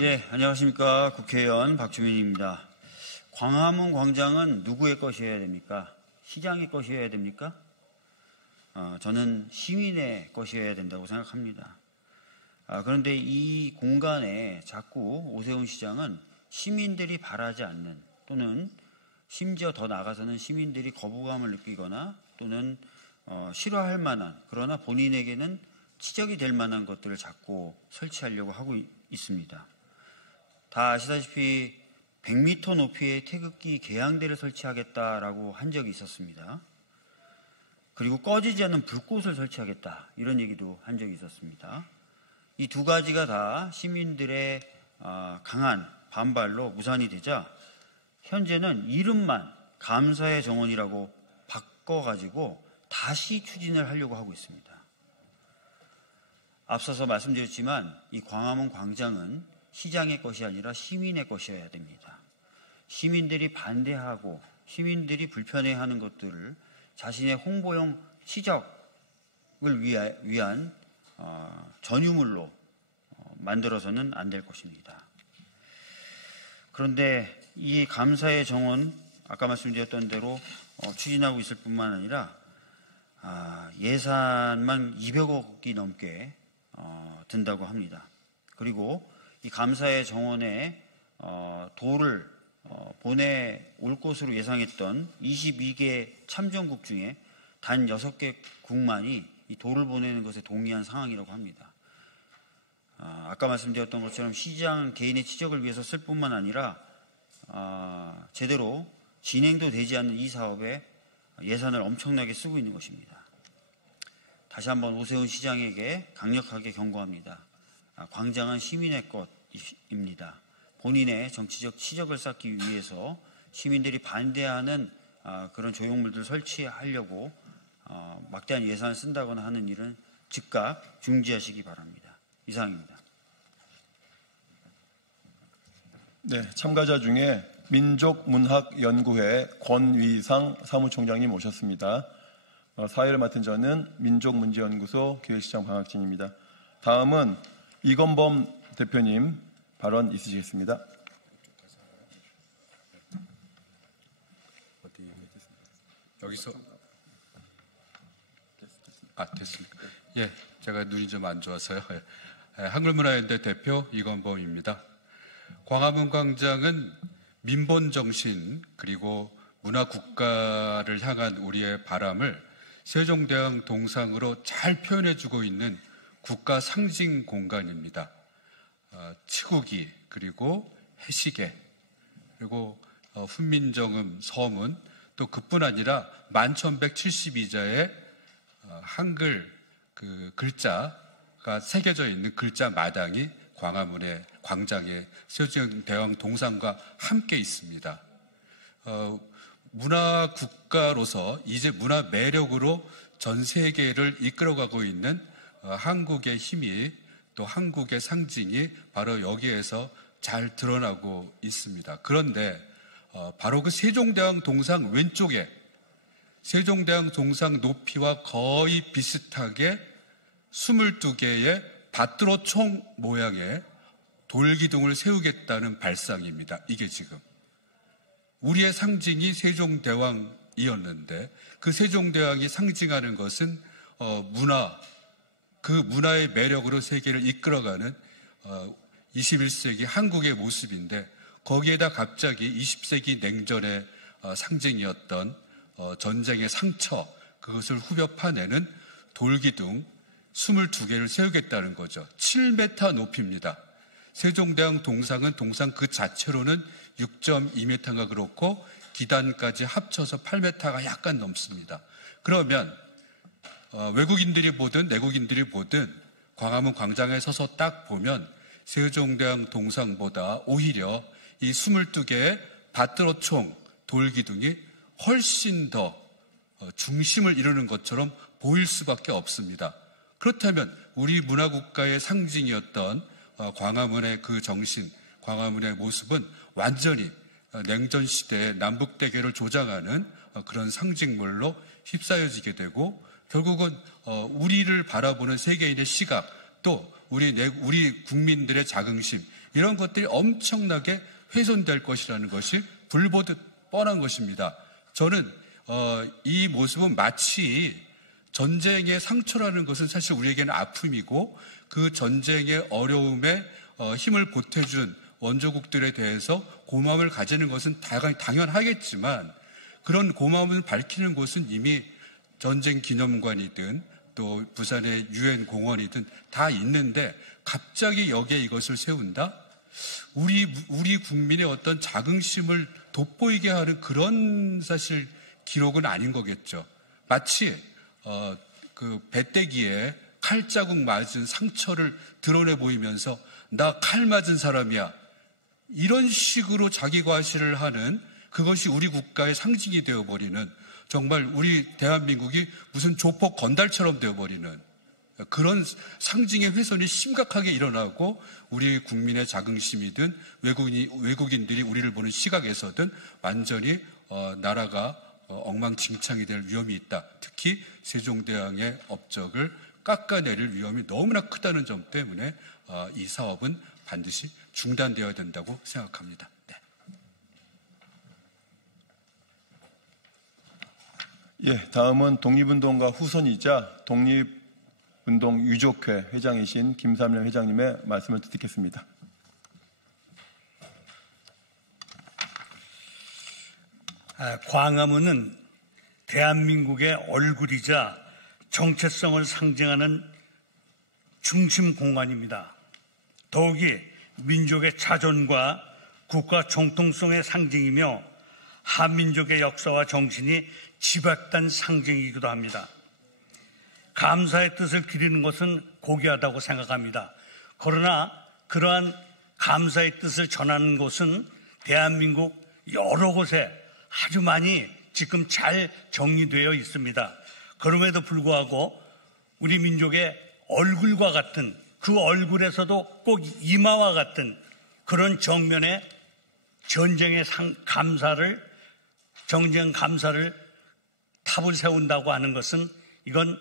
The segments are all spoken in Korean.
예, 안녕하십니까. 국회의원 박주민입니다. 광화문 광장은 누구의 것이어야 됩니까? 시장의 것이어야 됩니까? 저는 시민의 것이어야 된다고 생각합니다. 그런데 이 공간에 자꾸 오세훈 시장은 시민들이 바라지 않는, 또는 심지어 더 나아가서는 시민들이 거부감을 느끼거나 또는 싫어할 만한, 그러나 본인에게는 지적이 될 만한 것들을 자꾸 설치하려고 하고 있습니다. 다 아시다시피 100m 높이의 태극기 개양대를 설치하겠다라고 한 적이 있었습니다. 그리고 꺼지지 않는 불꽃을 설치하겠다, 이런 얘기도 한 적이 있었습니다. 이 두 가지가 다 시민들의 강한 반발로 무산이 되자 현재는 이름만 감사의 정원이라고 바꿔가지고 다시 추진을 하려고 하고 있습니다. 앞서서 말씀드렸지만 이 광화문 광장은 시장의 것이 아니라 시민의 것이어야 됩니다. 시민들이 반대하고 시민들이 불편해하는 것들을 자신의 홍보용 시적을 위한 전유물로 만들어서는 안 될 것입니다. 그런데 이 감사의 정원, 아까 말씀드렸던 대로 추진하고 있을 뿐만 아니라 예산만 200억이 넘게 든다고 합니다. 그리고 이 감사의 정원에 돌을 보내올 것으로 예상했던 22개 참전국 중에 단 6개 국만이 이 돌을 보내는 것에 동의한 상황이라고 합니다. 아까 말씀드렸던 것처럼 시장 개인의 치적을 위해서 쓸 뿐만 아니라 제대로 진행도 되지 않는 이 사업에 예산을 엄청나게 쓰고 있는 것입니다. 다시 한번 오세훈 시장에게 강력하게 경고합니다. 광장은 시민의 것입니다. 본인의 정치적 치적을 쌓기 위해서 시민들이 반대하는 그런 조형물들을 설치하려고 막대한 예산을 쓴다거나 하는 일은 즉각 중지하시기 바랍니다. 이상입니다. 네, 참가자 중에 민족문학연구회 권위상 사무총장님 오셨습니다. 사회를 맡은 저는 민족문제연구소 기획시장 방학진입니다. 다음은 이건범 대표님 발언 있으시겠습니다. 여기서 됐습니다. 예, 제가 눈이 좀 안 좋아서요. 한글문화연대 대표 이건범입니다. 광화문 광장은 민본 정신 그리고 문화국가를 향한 우리의 바람을 세종대왕 동상으로 잘 표현해주고 있는 국가 상징 공간입니다. 치국이, 그리고 해시계, 그리고 훈민정음, 서문, 또 그뿐 아니라 1172자의 한글 글자가 새겨져 있는 글자 마당이 광화문의 광장에 세종대왕 동상과 함께 있습니다. 문화 국가로서 이제 문화 매력으로 전 세계를 이끌어가고 있는 한국의 힘이, 또 한국의 상징이 바로 여기에서 잘 드러나고 있습니다. 그런데 바로 그 세종대왕 동상 왼쪽에 세종대왕 동상 높이와 거의 비슷하게 22개의 밭드로 총 모양의 돌기둥을 세우겠다는 발상입니다. 이게 지금 우리의 상징이 세종대왕이었는데 그 세종대왕이 상징하는 것은 문화, 그 문화의 매력으로 세계를 이끌어가는 21세기 한국의 모습인데, 거기에다 갑자기 20세기 냉전의 상징이었던 전쟁의 상처, 그것을 후벼 파내는 돌기둥 22개를 세우겠다는 거죠. 7m 높이입니다. 세종대왕 동상은 동상 그 자체로는 6.2m가 그렇고 기단까지 합쳐서 8m가 약간 넘습니다. 그러면 외국인들이 보든 내국인들이 보든 광화문 광장에 서서 딱 보면 세종대왕 동상보다 오히려 이 22개의 밭드로총 돌기둥이 훨씬 더 중심을 이루는 것처럼 보일 수밖에 없습니다. 그렇다면 우리 문화국가의 상징이었던 광화문의 그 정신, 광화문의 모습은 완전히 냉전 시대의 남북대결을 조장하는 그런 상징물로 휩싸여지게 되고, 결국은 우리를 바라보는 세계인의 시각, 또 우리 국민들의 자긍심 이런 것들이 엄청나게 훼손될 것이라는 것이 불보듯 뻔한 것입니다. 저는 이 모습은 마치 전쟁의 상처라는 것은 사실 우리에게는 아픔이고 그 전쟁의 어려움에 힘을 보태준 원조국들에 대해서 고마움을 가지는 것은 당연하겠지만 그런 고마움을 밝히는 곳은 이미 전쟁 기념관이든 또 부산의 유엔 공원이든 다 있는데 갑자기 여기에 이것을 세운다? 우리 국민의 어떤 자긍심을 돋보이게 하는 그런 사실 기록은 아닌 거겠죠. 마치 그 배때기에 칼자국 맞은 상처를 드러내 보이면서 나 칼 맞은 사람이야. 이런 식으로 자기 과시를 하는 그것이 우리 국가의 상징이 되어버리는 정말 우리 대한민국이 무슨 조폭 건달처럼 되어버리는 그런 상징의 훼손이 심각하게 일어나고 우리 국민의 자긍심이든 외국인들이 우리를 보는 시각에서든 완전히 나라가 엉망진창이 될 위험이 있다. 특히 세종대왕의 업적을 깎아내릴 위험이 너무나 크다는 점 때문에 이 사업은 반드시 중단되어야 된다고 생각합니다. 네. 예, 다음은 독립운동가 후손이자 독립운동 유족회 회장이신 김삼영 회장님의 말씀을 듣겠습니다. 광화문은 대한민국의 얼굴이자 정체성을 상징하는 중심 공간입니다. 더욱이 민족의 자존과 국가 정통성의 상징이며 한민족의 역사와 정신이 집약된 상징이기도 합니다. 감사의 뜻을 기리는 것은 고귀하다고 생각합니다. 그러나 그러한 감사의 뜻을 전하는 곳은 대한민국 여러 곳에 아주 많이 지금 잘 정리되어 있습니다. 그럼에도 불구하고 우리 민족의 얼굴과 같은 그 얼굴에서도 꼭 이마와 같은 그런 정면에 전쟁 감사를 탑을 세운다고 하는 것은 이건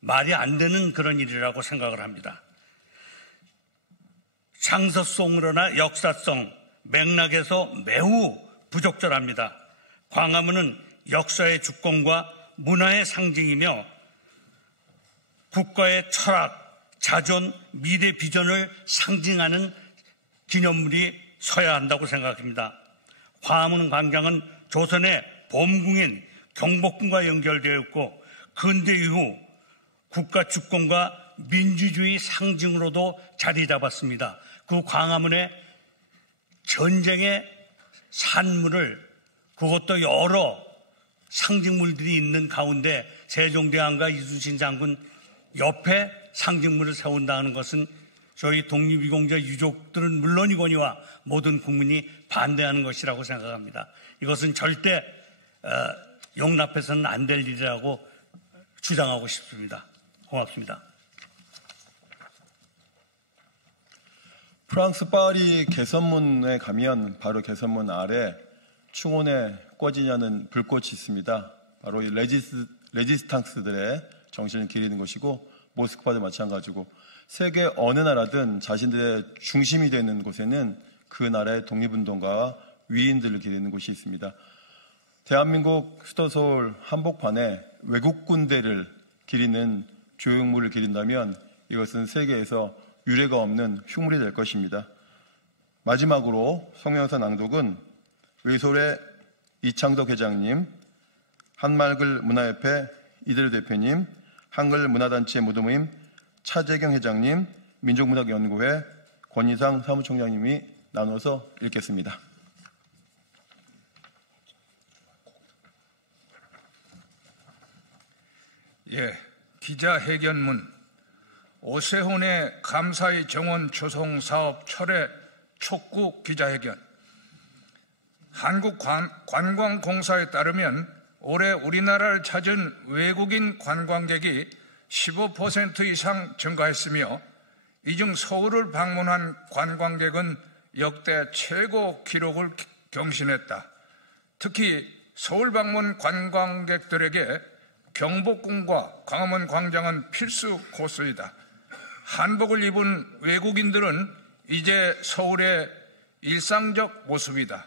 말이 안 되는 그런 일이라고 생각을 합니다. 장서성으로나 역사성, 맥락에서 매우 부적절합니다. 광화문은 역사의 주권과 문화의 상징이며 국가의 철학, 자존, 미래 비전을 상징하는 기념물이 서야 한다고 생각합니다. 광화문 광장은 조선의 범궁인 경복궁과 연결되어 있고 근대 이후 국가 주권과 민주주의 상징으로도 자리 잡았습니다. 그 광화문에 전쟁의 산물을 그것도 여러 상징물들이 있는 가운데 세종대왕과 이순신 장군 옆에 상징물을 세운다는 것은 저희 독립유공자 유족들은 물론이거니와 모든 국민이 반대하는 것이라고 생각합니다. 이것은 절대 용납해서는 안 될 일이라고 주장하고 싶습니다. 고맙습니다. 프랑스 파리 개선문에 가면 바로 개선문 아래 충원에 꺼지냐는 불꽃이 있습니다. 바로 이 레지스탕스들의 정신을 기리는 것이고 모스크바도 마찬가지고 세계 어느 나라든 자신들의 중심이 되는 곳에는 그 나라의 독립운동가와 위인들을 기리는 곳이 있습니다. 대한민국 수도 서울 한복판에 외국 군대를 기리는 조형물을 기린다면 이것은 세계에서 유례가 없는 흉물이 될 것입니다. 마지막으로 성명서 낭독은 외솔의 이창덕 회장님, 한말글 문화협회 이대로 대표님, 한글문화단체 무도모임 차재경 회장님, 민족문학연구회 권희상 사무총장님이 나눠서 읽겠습니다. 예, 기자회견문 오세훈의 감사의 정원 조성 사업 철회 촉구 기자회견. 한국관광공사에 따르면 올해 우리나라를 찾은 외국인 관광객이 15% 이상 증가했으며 이 중 서울을 방문한 관광객은 역대 최고 기록을 경신했다. 특히 서울 방문 관광객들에게 경복궁과 광화문 광장은 필수 코스이다. 한복을 입은 외국인들은 이제 서울의 일상적 모습이다.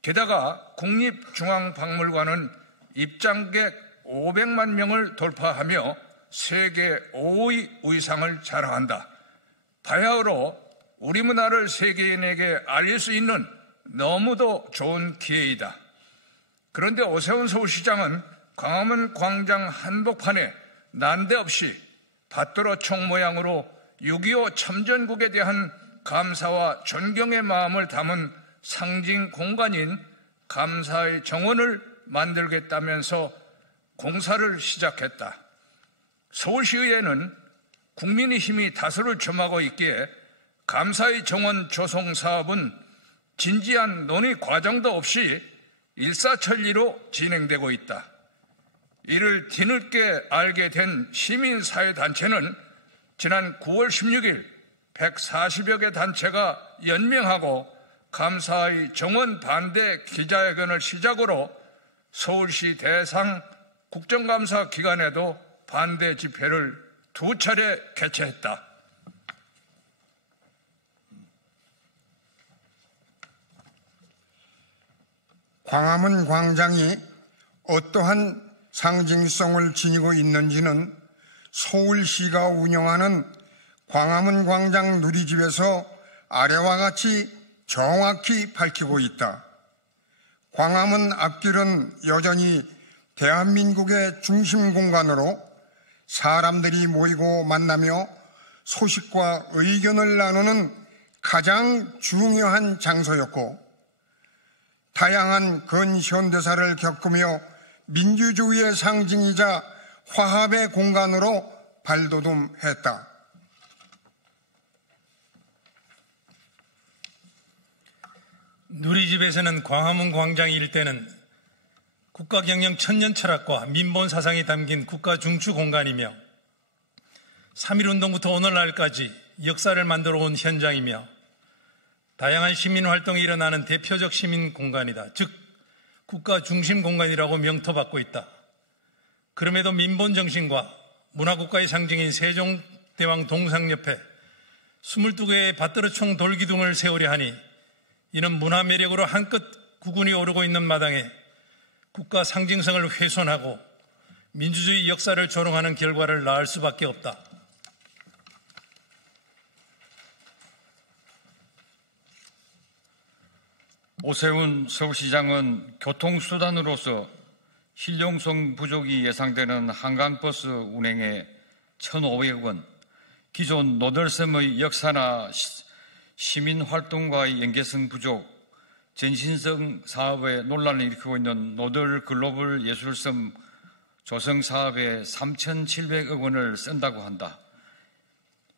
게다가 국립중앙박물관은 입장객 500만 명을 돌파하며 세계 5위 의상을 자랑한다. 바야흐로 우리 문화를 세계인에게 알릴 수 있는 너무도 좋은 기회이다. 그런데 오세훈 서울시장은 광화문 광장 한복판에 난데없이 밭도로 총 모양으로 6.25 참전국에 대한 감사와 존경의 마음을 담은 상징 공간인 감사의 정원을 만들겠다면서 공사를 시작했다. 서울시의회는 국민의힘이 다수를 점하고 있기에 감사의 정원 조성 사업은 진지한 논의 과정도 없이 일사천리로 진행되고 있다. 이를 뒤늦게 알게 된 시민사회단체는 지난 9월 16일 140여 개 단체가 연명하고 감사의 정원 반대 기자회견을 시작으로 서울시 대상 국정감사 기간에도 반대 집회를 2차례 개최했다. 광화문 광장이 어떠한 상징성을 지니고 있는지는 서울시가 운영하는 광화문 광장 누리집에서 아래와 같이 정확히 밝히고 있다. 광화문 앞길은 여전히 대한민국의 중심 공간으로 사람들이 모이고 만나며 소식과 의견을 나누는 가장 중요한 장소였고, 다양한 근현대사를 겪으며 민주주의의 상징이자 화합의 공간으로 발돋움했다. 누리집에서는 광화문 광장 일대는 국가경영 천년 철학과 민본 사상이 담긴 국가 중추 공간이며 3.1운동부터 오늘날까지 역사를 만들어 온 현장이며 다양한 시민활동이 일어나는 대표적 시민 공간이다. 즉 국가 중심 공간이라고 명토받고 있다. 그럼에도 민본 정신과 문화국가의 상징인 세종대왕 동상 옆에 22개의 밭더러총 돌기둥을 세우려 하니 이는 문화 매력으로 한껏 구군이 오르고 있는 마당에 국가 상징성을 훼손하고 민주주의 역사를 조롱하는 결과를 낳을 수밖에 없다. 오세훈 서울시장은 교통수단으로서 실용성 부족이 예상되는 한강버스 운행에 1,500억 원, 기존 노들섬의 역사나 시민활동과의 연계성 부족, 전신성 사업에 논란을 일으키고 있는 노들 글로벌 예술섬 조성 사업에 3,700억 원을 쓴다고 한다.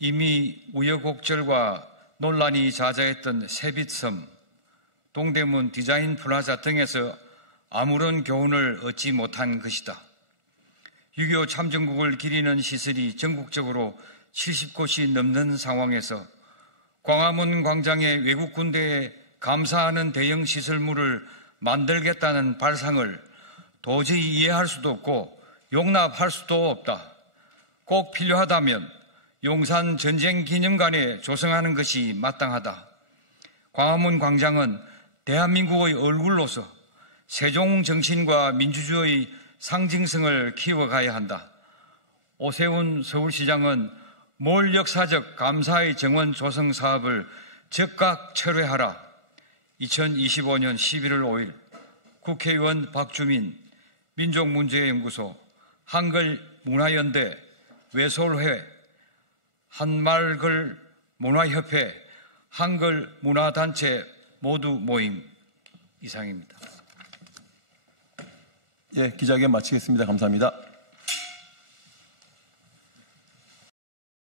이미 우여곡절과 논란이 자자했던 세빛섬, 동대문 디자인 플라자 등에서 아무런 교훈을 얻지 못한 것이다. 6.25 참전국을 기리는 시설이 전국적으로 70곳이 넘는 상황에서 광화문 광장에 외국 군대에 감사하는 대형 시설물을 만들겠다는 발상을 도저히 이해할 수도 없고 용납할 수도 없다. 꼭 필요하다면 용산 전쟁기념관에 조성하는 것이 마땅하다. 광화문 광장은 대한민국의 얼굴로서 세종 정신과 민주주의의 상징성을 키워가야 한다. 오세훈 서울시장은 몰 역사적 감사의 정원 조성 사업을 즉각 철회하라. 2025년 11월 5일 국회의원 박주민, 민족문제연구소, 한글문화연대, 외솔회, 한말글 문화협회, 한글문화단체 모두 모임. 이상입니다. 예, 기자회견 마치겠습니다. 감사합니다.